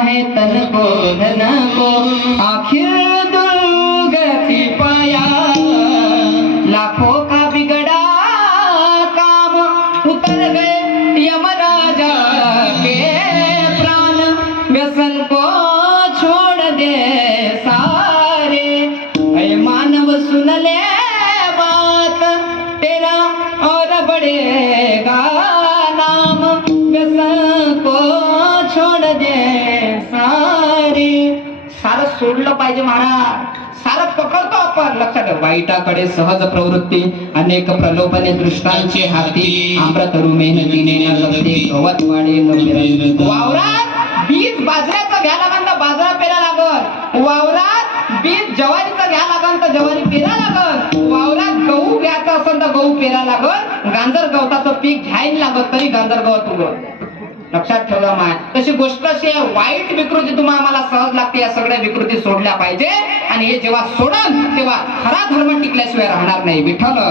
है तन को धन को आखिर दुर्गति पाया लाखों का बिगड़ा काम उतर गए यमराजा के प्राण व्यसन को छोड़ दे सारे ऐ मानव सुन ले बात तेरा और बढ़ेगा नाम व्यसन को छोड़ दे सारे सारं सोडलं पाहिजे महाराज सारं पकडतो आपण लक्षात ठेवा वाईटाकडे सहज प्रवृत्ती अनेक प्रलोभने दृष्टांचे हाती आम्रतरू मेहनतीने न जगते गवत वाढे वावरात बीज बाजऱ्याचं घ्या लागन तर बाजरा पेरा लागल वावरात बीज ज्वारीचं घ्या लागन तर ज्वारी पेरा लागल वावरात गहू घ्यायचा असेल तर गहू पेरा लागल गांजर गवताचं पीक घ्यायला लागत तरी गांजर गवत उगवत लक्षात ठेवलं माय तशी गोष्ट अशी आहे वाईट विकृती तुम्हाला आम्हाला सहज लागते या सगळ्या विकृती सोडल्या पाहिजे आणि हे जेव्हा सोडन तेव्हा खरा धर्म टिकल्याशिवाय राहणार नाही विठ्ठल